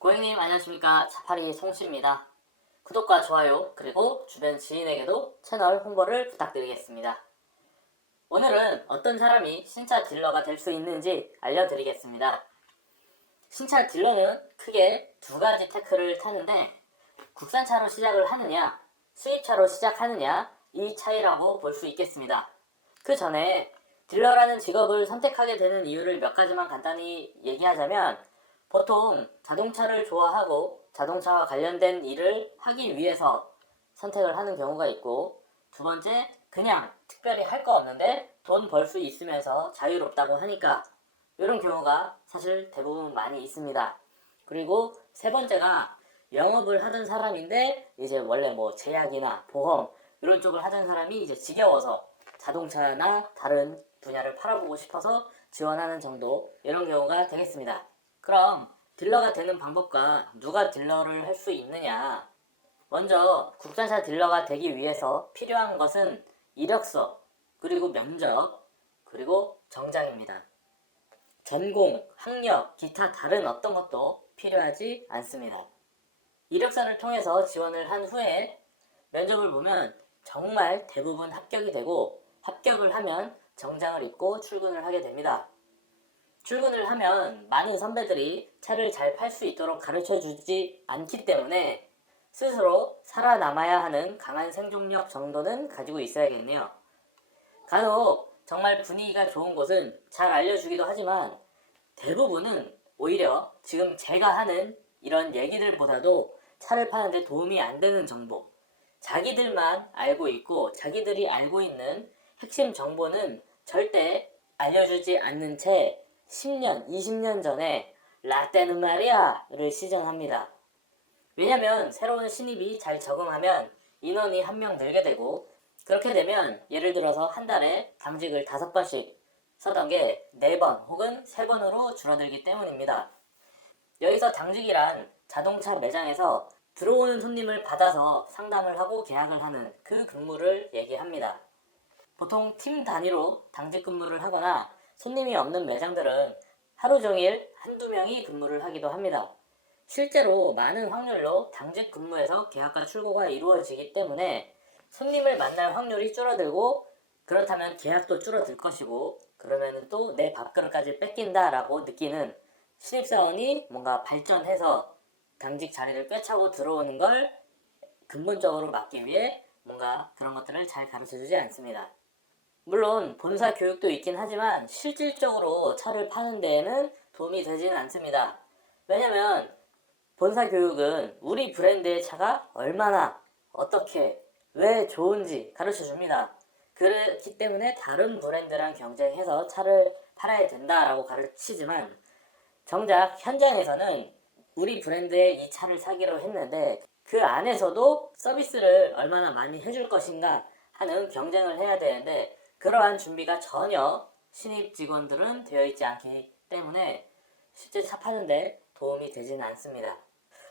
고객님 안녕하십니까. 자파리 송씨입니다. 구독과 좋아요 그리고 주변 지인에게도 채널 홍보를 부탁드리겠습니다. 오늘은 어떤 사람이 신차 딜러가 될 수 있는지 알려드리겠습니다. 신차 딜러는 크게 두 가지 태클을 타는데 국산차로 시작을 하느냐 수입차로 시작하느냐 이 차이라고 볼 수 있겠습니다. 그 전에 딜러라는 직업을 선택하게 되는 이유를 몇 가지만 간단히 얘기하자면 보통 자동차를 좋아하고 자동차와 관련된 일을 하기 위해서 선택을 하는 경우가 있고, 두 번째, 그냥 특별히 할 거 없는데 돈 벌 수 있으면서 자유롭다고 하니까 이런 경우가 사실 대부분 많이 있습니다. 그리고 세 번째가 영업을 하던 사람인데 이제 원래 뭐 제약이나 보험 이런 쪽을 하던 사람이 이제 지겨워서 자동차나 다른 분야를 팔아보고 싶어서 지원하는 정도, 이런 경우가 되겠습니다. 그럼 딜러가 되는 방법과 누가 딜러를 할 수 있느냐? 먼저 국산차 딜러가 되기 위해서 필요한 것은 이력서, 그리고 면접, 그리고 정장입니다. 전공, 학력, 기타 다른 어떤 것도 필요하지 않습니다. 이력서를 통해서 지원을 한 후에 면접을 보면 정말 대부분 합격이 되고, 합격을 하면 정장을 입고 출근을 하게 됩니다. 출근을 하면 많은 선배들이 차를 잘 팔 수 있도록 가르쳐 주지 않기 때문에 스스로 살아남아야 하는 강한 생존력 정도는 가지고 있어야겠네요. 간혹 정말 분위기가 좋은 곳은 잘 알려주기도 하지만 대부분은 오히려 지금 제가 하는 이런 얘기들보다도 차를 파는데 도움이 안 되는 정보, 자기들만 알고 있고 자기들이 알고 있는 핵심 정보는 절대 알려주지 않는 채 10년, 20년 전에 라떼는 말이야 를 시전합니다. 왜냐면 새로운 신입이 잘 적응하면 인원이 한 명 늘게 되고, 그렇게 되면 예를 들어서 한 달에 당직을 5번씩 서던 게 4번 혹은 3번으로 줄어들기 때문입니다. 여기서 당직이란 자동차 매장에서 들어오는 손님을 받아서 상담을 하고 계약을 하는 그 근무를 얘기합니다. 보통 팀 단위로 당직 근무를 하거나 손님이 없는 매장들은 하루 종일 한두 명이 근무를 하기도 합니다. 실제로 많은 확률로 당직 근무에서 계약과 출고가 이루어지기 때문에 손님을 만날 확률이 줄어들고, 그렇다면 계약도 줄어들 것이고, 그러면 또 내 밥그릇까지 뺏긴다라고 느끼는 신입사원이 뭔가 발전해서 당직 자리를 꿰차고 들어오는 걸 근본적으로 막기 위해 뭔가 그런 것들을 잘 가르쳐주지 않습니다. 물론 본사 교육도 있긴 하지만 실질적으로 차를 파는 데에는 도움이 되지는 않습니다. 왜냐면 본사 교육은 우리 브랜드의 차가 얼마나, 어떻게, 왜 좋은지 가르쳐 줍니다. 그렇기 때문에 다른 브랜드랑 경쟁해서 차를 팔아야 된다라고 가르치지만, 정작 현장에서는 우리 브랜드의 이 차를 사기로 했는데 그 안에서도 서비스를 얼마나 많이 해줄 것인가 하는 경쟁을 해야 되는데, 그러한 준비가 전혀 신입 직원들은 되어 있지 않기 때문에 실제 차 파는데 도움이 되지는 않습니다.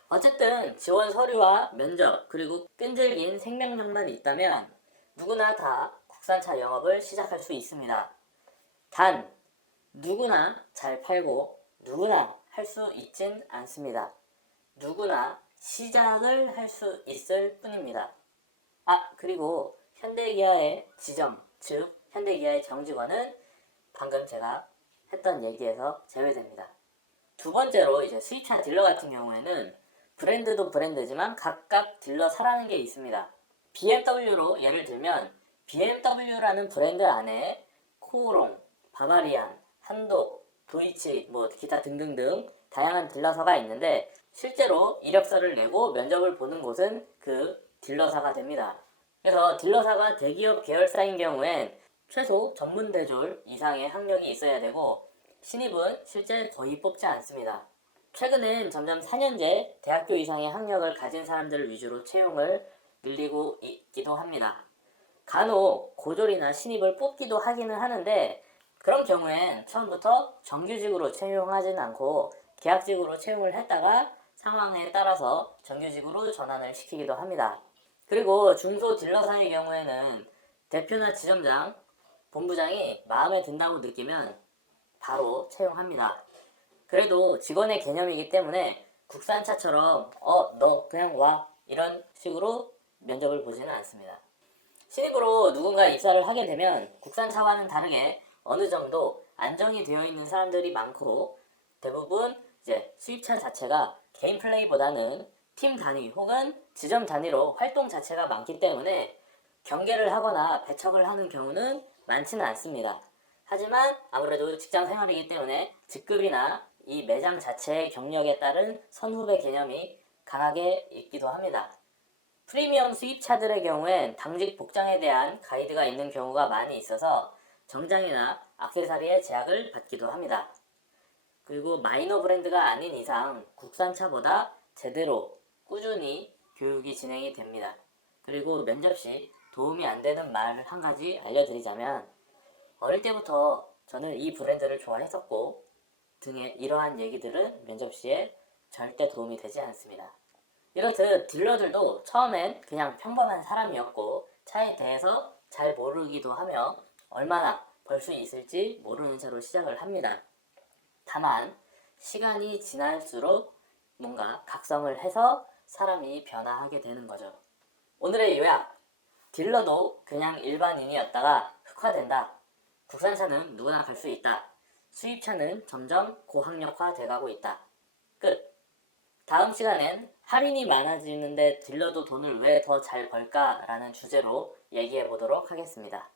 어쨌든 지원 서류와 면접 그리고 끈질긴 생명력만 있다면 누구나 다 국산차 영업을 시작할 수 있습니다. 단 누구나 잘 팔고 누구나 할 수 있진 않습니다. 누구나 시작을 할 수 있을 뿐입니다. 그리고 현대기아의 지점, 즉 현대기아의 정직원은 방금 제가 했던 얘기에서 제외됩니다. 두 번째로 이제 수입차 딜러 같은 경우에는 브랜드도 브랜드지만 각각 딜러사라는 게 있습니다. BMW로 예를 들면 BMW라는 브랜드 안에 코오롱, 바바리안, 한도, 도이치, 기타 등등등 다양한 딜러사가 있는데 실제로 이력서를 내고 면접을 보는 곳은 그 딜러사가 됩니다. 그래서 딜러사가 대기업 계열사인 경우엔 최소 전문대졸 이상의 학력이 있어야 되고, 신입은 실제 거의 뽑지 않습니다. 최근엔 점점 4년제 대학교 이상의 학력을 가진 사람들을 위주로 채용을 늘리고 있기도 합니다. 간혹 고졸이나 신입을 뽑기도 하기는 하는데, 그런 경우엔 처음부터 정규직으로 채용하진 않고 계약직으로 채용을 했다가 상황에 따라서 정규직으로 전환을 시키기도 합니다. 그리고 중소 딜러사의 경우에는 대표나 지점장, 본부장이 마음에 든다고 느끼면 바로 채용합니다. 그래도 직원의 개념이기 때문에 국산차처럼 너 그냥 와 이런 식으로 면접을 보지는 않습니다. 신입으로 누군가 입사를 하게 되면 국산차와는 다르게 어느 정도 안정이 되어 있는 사람들이 많고, 대부분 이제 수입차 자체가 개인 플레이보다는 팀 단위 혹은 지점 단위로 활동 자체가 많기 때문에 경계를 하거나 배척을 하는 경우는 많지는 않습니다. 하지만 아무래도 직장 생활이기 때문에 직급이나 이 매장 자체의 경력에 따른 선후배 개념이 강하게 있기도 합니다. 프리미엄 수입차들의 경우엔 당직 복장에 대한 가이드가 있는 경우가 많이 있어서 정장이나 액세서리에 제약을 받기도 합니다. 그리고 마이너 브랜드가 아닌 이상 국산차보다 제대로 꾸준히 교육이 진행이 됩니다. 그리고 면접 시 도움이 안 되는 말 한 가지 알려드리자면, 어릴 때부터 저는 이 브랜드를 좋아했었고 등의 이러한 얘기들은 면접 시에 절대 도움이 되지 않습니다. 이렇듯 딜러들도 처음엔 그냥 평범한 사람이었고 차에 대해서 잘 모르기도 하며 얼마나 벌 수 있을지 모르는 채로 시작을 합니다. 다만 시간이 지날수록 뭔가 각성을 해서 사람이 변화하게 되는 거죠. 오늘의 요약: 딜러도 그냥 일반인이었다가 흑화된다. 국산차는 누구나 갈 수 있다. 수입차는 점점 고학력화 돼가고 있다. 끝. 다음 시간엔 할인이 많아지는데 딜러도 돈을 왜 더 잘 벌까? 라는 주제로 얘기해 보도록 하겠습니다.